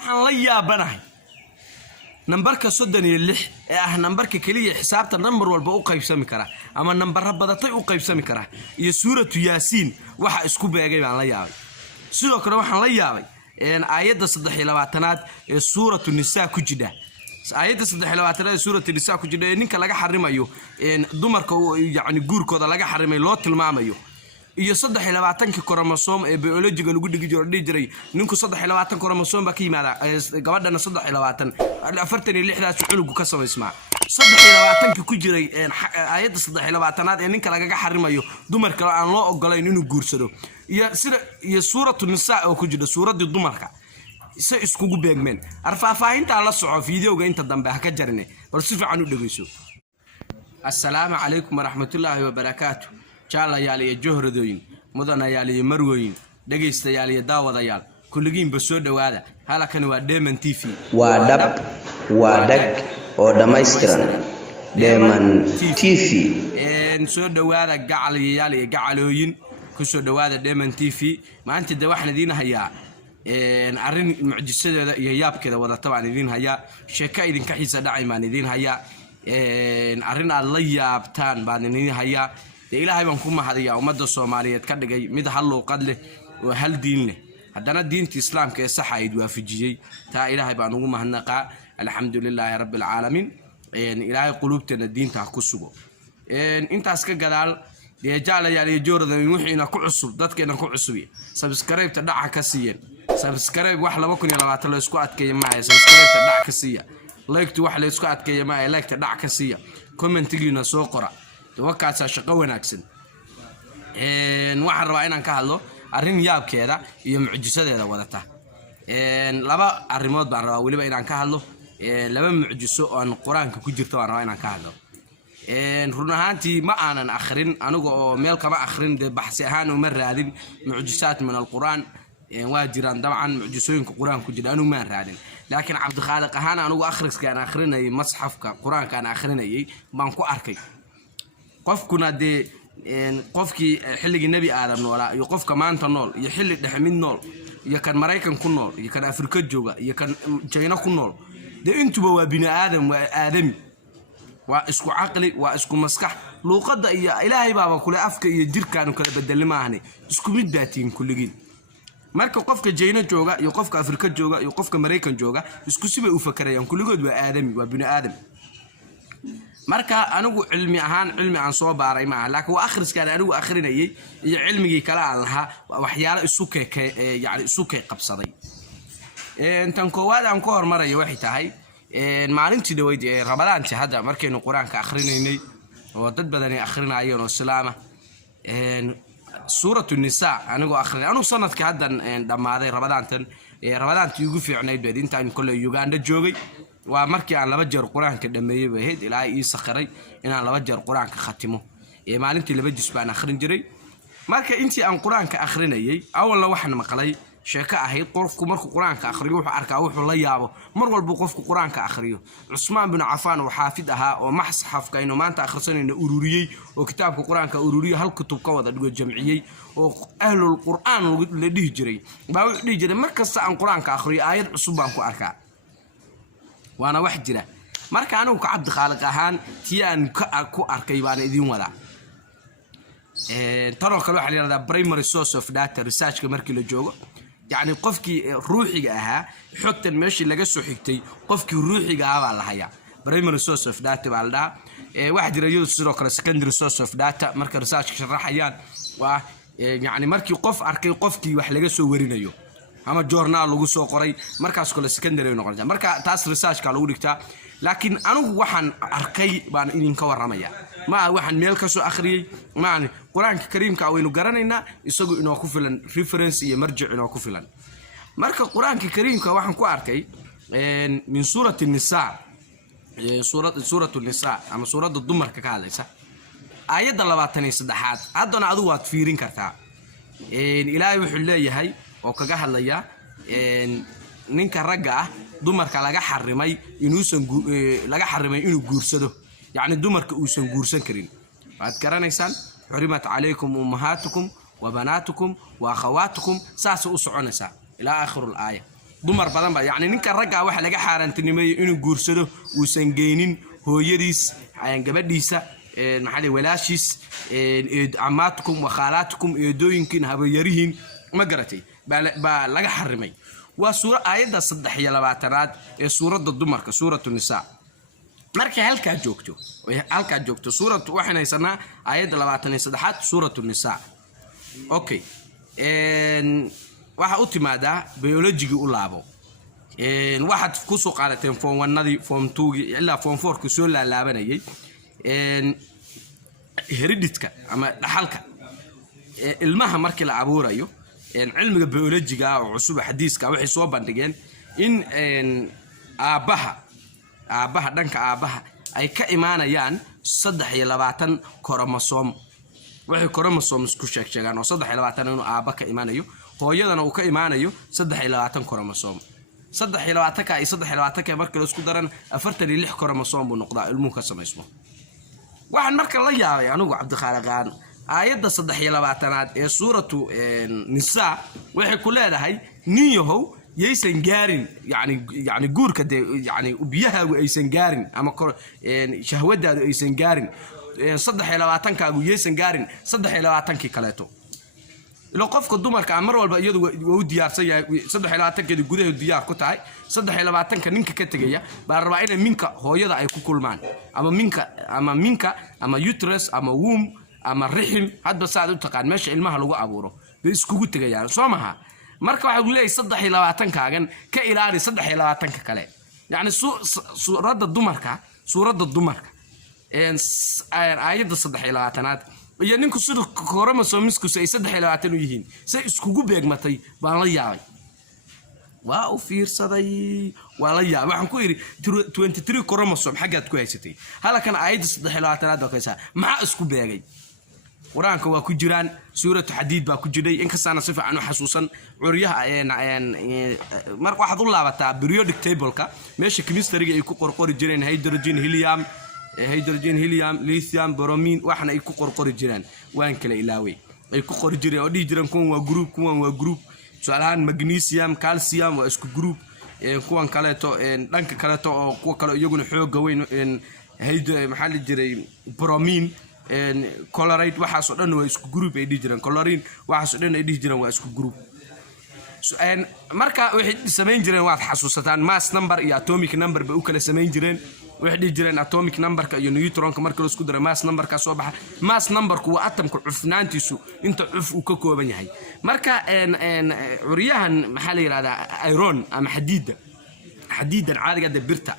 waxaan la yaabanahay nambarka 36 ee ah nambarka kaliya xisaabta nambar walba u qaybsami kara ama nambar badatay u qaybsami kara iyo suuratu yaasiin waxa isku beegay baan la yaabay sidoo kale waxaan la yaabay aayadda 23aad ee suuratu nisaa ku jira aayadda 23aad ee suuratu nisaa ku jira ninka laga xarimayo dumarka yaani guurkooda laga xarimay loo tilmaamayo iyo 23 koromosoom ee biologiga lagu dhigi jiray ninku 23 koromosoom ba ka yimaada gabadhana 23 46daas cunug ka samaysmaa 23 ku jiray aayadda 23aad ee ninka laga xarimayo dumarka aan loo ogolayn inuu guursado iyo suuratu nisaa oo ku jira suuradii dumarka si iskugu beegmeen arfaafahinta la soco fiidiyoga inta dambe ha ka jarine bal si fiican u dhageyso. Assalaamu alaykum warahmatullaahi wabarakaatuh. jaalayaal iyo johradooyin mudanayaal iyo marwooyin dhageystayaal iyo daawadayaal kulligiin ba soo dhawaada halkan waa Deman TV waa dhab waa dag oo dhameystiran Deman TV soo dhawaada gacalayaal iyo gacalooyin ku soo dhawaada Deman TV maanta waxaan idin hayaa arrin mucjisadeeda iyo yaabkeeda wada tabaan idin hayaa sheeka idin ka xiisa dhacay maan idin hayaa arrin aad la yaabtaan baan idin hayaa ilaahay baan ku mahadiyaa ummadda Soomaaliyeed ka dhigay mid hal luqad leh oo hal diin leh haddana diinta islaamka ee sax ahayd waafajiyay taa ilaahay baan ugu mahadnaqaa alxamdulilaahi rabbil caalamiin ilaahay qulubteena diinta ku sugo intaas ka gadaal jaalayaal iyo joordan wixiina ku cusub dadkeena ku cusub subscribe ta dhaca ka siiyeen subscribe wax 2020 la isku adkeeyay ma ay subscribe ta dhac ka siiya like tu wax la isku adkeeyay ma ay like ta dhac ka siiya commentigiina soo qora وكاسا شقة وناكسن waxaan rabaa inaan ka hadlo arrin yaabkeeda iyo mucjisadeeda wadata laba arrimood baan rabaa waliba inaan ka hadlo laba mucjiso oo aan quraanka ku jirto waan rabaa inaan ka hadlo run ahaantii ma aanan akhrin aniga oo meel kama akhrin baxsi ahaan uma raadin mucjisaat min alquraan waa jiraan dabcan mucjisooyinka quraanka ku jira anigu ma raadin laakiin Cabdi Khaaliq ahaan anigu akhriska aan akhrinay masxafka quraanka aan akhrinayay baan ku arkay qofkuna de qofkii xilliga nabi aadam noola iyo qofka maanta nool iyo xilli dhaxmid nool iyo kan Mareykan ku nool iyo kan Afrika jooga iyo kan China ku nool de intuba waa bini aadam waa aadami waa isku aqli waa isku maskax luqadda iyo ilaahay baaba kula afka iyo jirkaan kala bedelmaahne isku mid baatiin kulligiin marka qofka China jooga iyo qofka Afrika jooga iyo qofka Mareykan jooga isku sibay u fakarayaan kulligood waa aadami waa bini aadam marka anigu cilmi aan soo baaray ma laakiin waa akhriska anigu akhrinayay iyo cilmigii kala aan lahaa waxyaalo isu qabsaday intan koowaad aan ku hormarayo waxay tahay maalintii dhaweyd ee Ramadaantii hadda markaynu quraanka akhrineynay oo dad badan ay akhrinayeen oo salaama suuratu nisaa anigu akhrinay anigu sanadkii haddan dhamaaday Ramadaantii ugu fiicnayd bad intaan kulay Uganda joogay waa markii aan laba jeer quraanka dhameeyay waheed ilaahay ii sakhiray inaan laba jeer quraanka khatimo maalintii laba jis baan akhrin jiray marka intii aan quraanka akhrinayay awalna waxaan maqlay sheeka ahayd qofku markuu quraanka akhriyo wuxuu arkaa wuxuu la yaabo mar walba qofku quraanka akhriyo Usmaan bin Affan oo xaafid ahaa oo maxsafka inuu maanta akhrisanayna ururiyay oo kitaabka quraanka ururiyay hal kutub ka wada dhigo jamciyay oo ahlul quraan la dhihi jiray baa wuxuu dhihi jiray markasta aan quraanka akhriyo aayad cusub baan ku arkaa وانا واحد جرا marka anigu ka Cabdi Khaaliq ahaan tiyaan ku arkay baan idin wada taro kale waxa la yiraahdaa primary source of data research markii la joogo yaani qofkii ruuxiga ahaa xogtan meeshii laga soo xigtay qofkii ruuxiga ahaa baa la hayaa primary source of data baa la waxa jira iyadoo sidoo kale secondary source of data marka research sharaxayaan waa yaani markii qof arkay qofkii wax laga soo warinayo ama journal lagu soo qoray markaas kale secondary noqonaysa marka taas research ka lagu dhigtaa laakiin anigu waxaan arkay baan idin ka waramaya ma waxaan meel ka soo akhriyay maana quraanka kariimka waynu garanaynaa isagu inoo ku filan reference iyo marjic inoo ku filan marka quraanka kariimka waxaan ku arkay min suurati nisaa suuratu nisaa ama suurada dumarka ka hadlaysa aayadda 23aad haddana adigu waad fiirin kartaa ilaahay wuxuu leeyahay oo kaga hadlaya ninka ragga ah dumarka laga xarimay inuu guursado yaani dumarka uusan guursan karin waad garanaysaan xurimat alaykum ummahatukum wa banatukum wa akhawatukum saas u soconaysa ila aakhir al-aaya dumar badan ba yani ninka ragga waxa laga xaarantinimay inuu guursado uusan geynin hooyadiis ayaan gabadhiisa maxaa leh walaashiis amaatkum wa khalaatkum eedooyinkin habayarihin ma garatay ba laga xarimay waa suura aayada 23aad ee suurada dumarka suuratu nisaa markay halka joogto suuratu waxaan haysanaa aayada 23aad suuratu nisaa okay waxa u timaada biology u laabo waxaad ku soo qaadateen form 1 form 2 ilaa form 4 ku soo laalaabanayay hereditska ama dhaxalka ilmaha markii la abuurayo cilmiga biology-ga oo cusub xadiiska waxay soo bandhigeen in aabaha dhanka aabaha ay ka imaanayaan 23 koromosoom waxay koromosoom isku sheegaan oo 23 inuu aaba ka imaanayo hooyadana uu ka imaanayo 23 koromosoom 23 ka ay 23 marka la isku daran 46 koromosoom buu noqdaa ilmuhu ka sameysmo waxaan marka la yaabay anigu Cabdikhaaliqaan aayada 23aad ee suuratu nisaa waxay ku leedahay niyahow yeysan gaarin yani guurka yani biyahaagu aysan gaarin ama shahwadaadu aysan gaarin 23 kaagu yeysan gaarin 23 kaleeto ilo qofka dumarka mar walba iyadu uu diyaarsan yahay 23 gudaha diyaar ku tahay 23 ninka ka tagaya baa rabaa in minka hooyada ay ku kulmaan ama minka ama uterus ama womb ama rixim hadba saad u taqaan meesha ilmaha lagu abuuro bay iskugu tagayaan Soomaha marka waxa uu leeyahay 23 kaagan ka ilaali 23 kale yani suurada dumarka aayada 23aad iyo ninku sidoo koromosoomsku ay 23 u yihiin say iskugu beegmatay baan la yaabay waa u fiirsaday waa la yaabay waxaan ku yiri 23 koromosoom xagaad ku haysatay halkan aayada 23aad oo kaysa maxaa isku beegay quraanka waa ku jiraan suuratu xadiid baa ku jiray in ka saana si fiican u xasuusan curiyaha mar waxaad u laabataa periodic table-ka meesha chemistry-ga ay ku qorqori jireen hydrogen helium lithium bromine waxna ay ku qorqori jireen waan kala ilaaway ay ku qori jireen oo dhigi jireen kuwan waa group su'aalahan magnesium calcium waa isku group kuwan kaleeto dhanka kaleeto oo kuwa kale iyaguna xoog weyn maxaa la jiray bromine chloride waxa soo dhan waa isku group ay dhigi jireen chlorine waxa soo dhan ay dhigi jireen waa isku group marka waxay sameyn jireen waad xasuusataan mass number iyo atomic number ba u kala sameyn jireen waxay dhigi jireen atomic number-ka iyo neutron-ka marka la isku daro mass number-ka soo baxa mass number-ku waa atomka cufnaantiisu inta cuf uu ka kooban yahay marka curiyahan maxaa la yiraahdaa iron ama xadiidan caadiga ah birta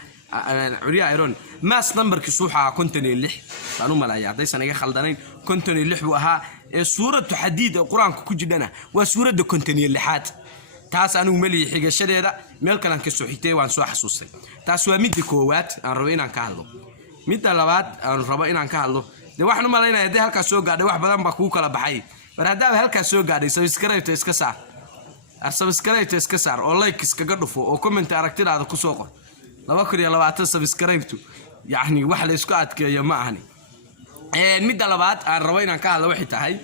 curiyaha iron mass number-kiisu waxa 56 baan u malayaa hadaysan iga khaldanayn 56 buu ahaa suuratu xadiid ee quraanka ku jidana waa suurada 56aad taas anigu mali xigashadeeda meel kale aan ka soo xigtay waan soo xasuustay taas waa mid koowaad aan rabo inaan ka hadlo mid labaad aan rabo inaan ka hadlo de waxaan u maleynayaa hadii halka soo gaadhay wax badan ba ku kala baxay mar haddaba halka soo gaadhay subscribe iska saar oo like iskaga dhufo oo comment aragtidaada ku soo qor 220 subscribe yani wax la isku adkeeyo ma ahani mid labaad aan rabo inaan ka hadlo waxay tahay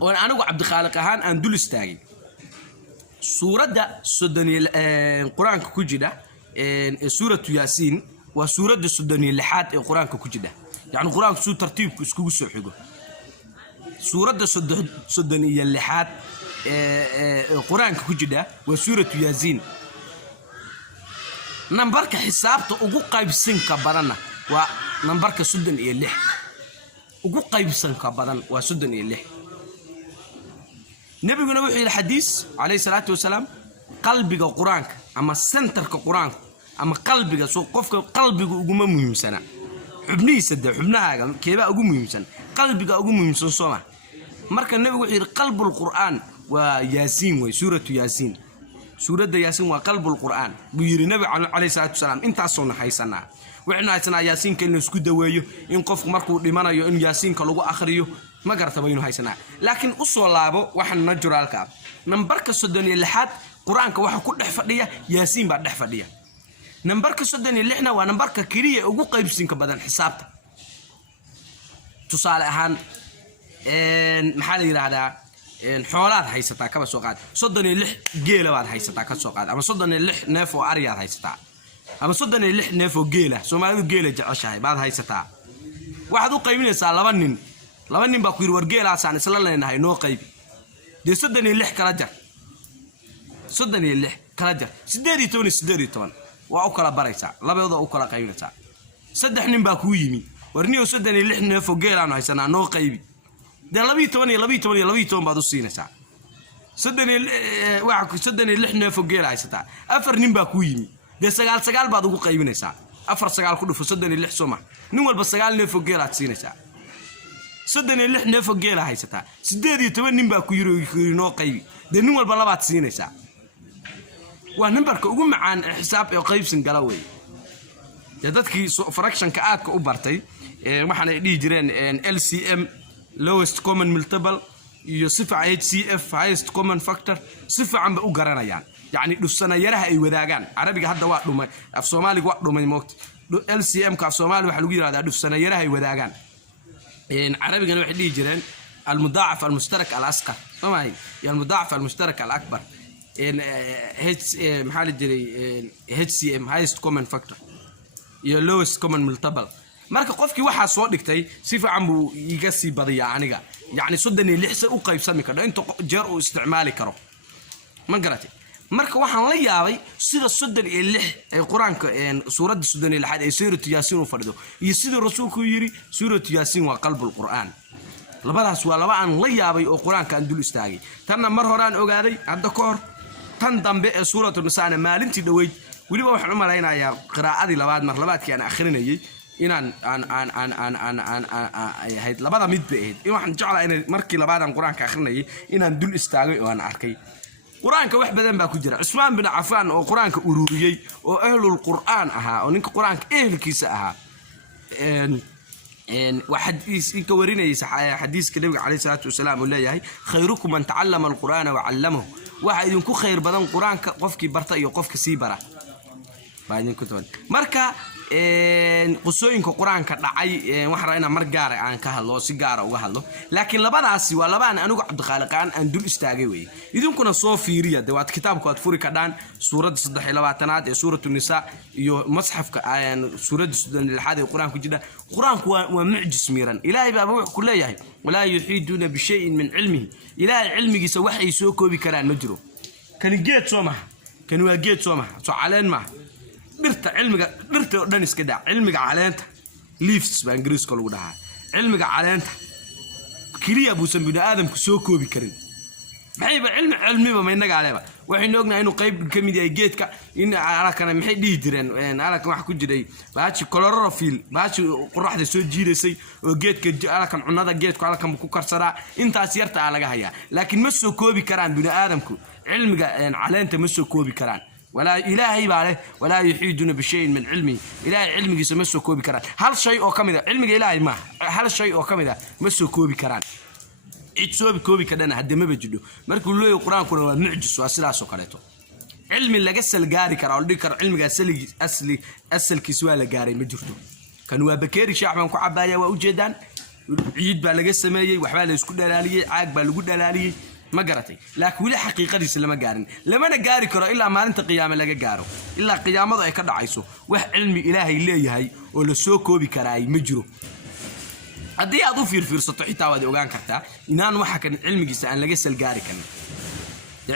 oo anigu Cabdikhaaliq ahaan aan dul istaagay suurada quraanka ku jira suuratu yaasiin waa suurada 36aad ee quraanka ku jira yani quraanku soo tartiibku iskugu soo xigo suurada 36aad ee quraanka ku jira waa suuratu yaasiin nambarka xisaabta ugu qaybsan ka badan waa nambarka 36 ugu qaybsan ka badan waa 36 nabiguna wuxuu yiri xadiis alayhi salaatu wasalaam qalbiga quraanka ama centerka quraanka ama qalbiga soo qofka qalbiga ugu muhiimsana xubnahaaga keeba ugu muhiimsan qalbiga ugu muhiimsan Soomaa marka nabigu wuxuu yiri qalbul quraan waa yaasiin way suuratu yaasiin suurada yaasiin waa qalbul quraan buu yiri nabi alayhi salaatu wasalaam intaas soo naxaysanaa waxna haysanaa yaasiinka in isku daweeyo in qofku markuu dhimanayo in yaasiinka lagu akhriyo ma gartaba inuu haysanaa laakiin u soo laabo waxan naturalka nambarka 36aad quraanka waxa ku dhex fadhiya yaasiin baa dhex fadhiya nambarka 36na waa nambarka kaliya ugu qaybsinka badan xisaabta tusaale ahaan maxaa la yiraahdaa xoolaad haysataa kaba soo qaad 36 geela baad haysataa ka soo qaad ama 36 neef oo ariyaad haysataa ama 36 neef oo geela Soomaalidu geela jeceshahay baad haysataa waxaad u qaybinaysaa laba nin baa ku yiri war geelaasaan isla leenahay noo qayb de 36 kala jar 18 waa u kala baraysaa labadooda u kala qaybinaysaa saddex nin baa ku yimi warniyo 36 neef oo geelaan haysanaa noo qaybi de 12 baad u siinaysaa 36 neef oo geela haysataa afar nin baa ku yimi de 9 baad ugu qaybinaysaa 4 ku dhufo 36 Soomaa nin walba 9 neef oo geelaad siinaysaa 36 neef oo geela haysataa 18 nin baa ku yiri noo qaybi de nin walba labaad siinaysaa waa numberka ugu macaan xisaab ee qaybsan gala way dadkii fractionka aadka u bartay waxaan ay dhigi jireen LCM lowest common multiple iyo sifa HCF highest common factor sifa amba u garanayaan yani dhufsanayaraha ay wadaagaan arabiga hadda waa dhumay af Soomaaliga waa dhumay moogta LCM ka Soomaali waxa lagu yiraahdaa dhufsanayaraha ay wadaagaan arabigana waxay dhigi jireen المضاعف المشترك الأصغر طبعا يعني المضاعف المشترك الأكبر محل جري HCM highest common factor iyo lowest common multiple marka qofkii waxa soo dhigtay si fiican buu iga sii badiyaa aniga yani 36 u qaybsami karo inta jeer uu isticmaali karo ma garatay marka waxaan la yaabay sida 36 ay quraanka suurada 36 ay suuratu yaasiin u fadhido iyo sida rasuulku yiri suuratu yaasiin waa qalbul quraan labadaas waa laba aan la yaabay oo quraanka aan dul istaagay tanna mar horaan ogaaday hadda ka hor tan dambe ee suuratu nisaa maalintii dhaweyd waliba waxaan u malaynayaa qiraa'adii labaadkii aan akhrinayay inaan ahayd labada mid bay ahayd waxaan jeclaa in markii labaadan quraanka akhrinayay inaan dul istaagay oo aan arkay quraanka wax badan baa ku jira Usmaan bin Affan oo quraanka ururiyay oo ahlul quraan ahaa oo ninka quraanka ehelkiisa ahaa وحديث كوريني حديث كنبي عليه الصلاة والسلام ولا يهي خيركم من تعلم القرآن وعلمه واحد يكون خير بدن قرآن قفك برتا يقفك سيبرة بعدين كنت مركا قصوينك قرآن كدعي وحرينا مرجارة عن كهالله سيجارة وهالله لكن لبناس ولبان أنا عبد الخالقان أن دول استاجوي إذا كنا صوفيريا دوات كتاب كات فوري كدان سورة صدح لباتنات سورة النساء يو مصحف سورة الحادي القرآن كجدا قرآن ومعجز ميرا إلهي بابوح كله يهي ولا يحيدون بشيء من علمه إلهي علمه يسوحي يسوكو بكلام مجرو كان جيت سومه كانوا جيت سومه سعلان معه درت علمك دنس كده علمك علانته ليفس بانجليز كلو دها علمك علانته كليه ابو سن ادم كسو كوبي كرين maxay cilmi ma inaga aleeba waxay noognahay inuu qayb kamid yahay geedka in arakana maxay dhigi jireen araka wax ku jiray baachi chlorophyll baachi qorraxda soo jiidaysay oo geedka arakan cunada geedku arakan ku karsadaa intaas yarta laga hayaa laakiin ma soo koobi karaan bini aadamku cilmiga caleenta ma soo koobi karaan ولا إلهي باله ولا يحيدون بشيء من علمه إلهي علمه يسمسو كوبي كران هل شيء أو كمذا علمك إلهي ما هل شيء أو كمذا مسو كوبي كران إتسوبي كوبي كدنا هدي ما بجدو مركو له القرآن كله معجز وأسرع سكرته علم اللي جسل جاري كرا ولدي كر علم جسل أسل كسوال جاري مجرده كانوا بكير شعب من كعباية وأوجدان عيد بالجس ماي وحبال يسكت دلالي عاق بالجود دلالي ما قرتي لكن ولا حقيقة دي لما قارن لما أنا قاري كرا إلا ما أنت قيامة لقى قارو إلا قيامة ضاي كذا عيسو وح علمي إلهي اللي هي ولا سوكو بكراي مجرو أدي أضيف في سطحي تاودي وقان كرتا إنان وح كان علمي جس أن لقيس القاري كان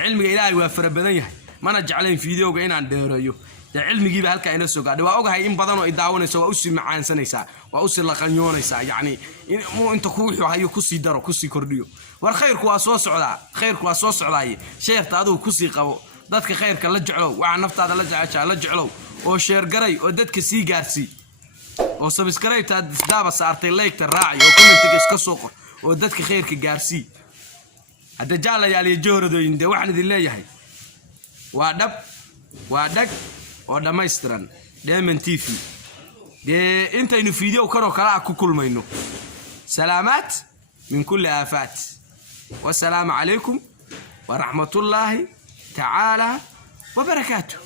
علمي إلهي وفر بدنيه ما نجعلين فيديو قاين عن دهريو علمي جيب هالك إلى السوق ده وأوجه هاي إن بدنوا يدعون يسوا أسي معان سنيسا وأسي لقنيون يسا يعني مو أنت كوي وهاي كوسي درو كوسي كرديو والخير كواسوس على خير كواسوس على شير تادو كوسي قو دتك خير كلا جعلو وعن نفط هذا لا جعلو وشير قري ودتك سي جارسي وسبسكرايب تدابا صارتي لايك تراعي وكومنت كسوق ودتك خير كجارسي هذا جال يالي جهردو يندي واحد اللي يهي وادق ودمايستران دايما تيفي دي انت انو فيديو كانوا كلا كل مينو سلامات من كل آفات والسلام عليكم ورحمة الله تعالى وبركاته.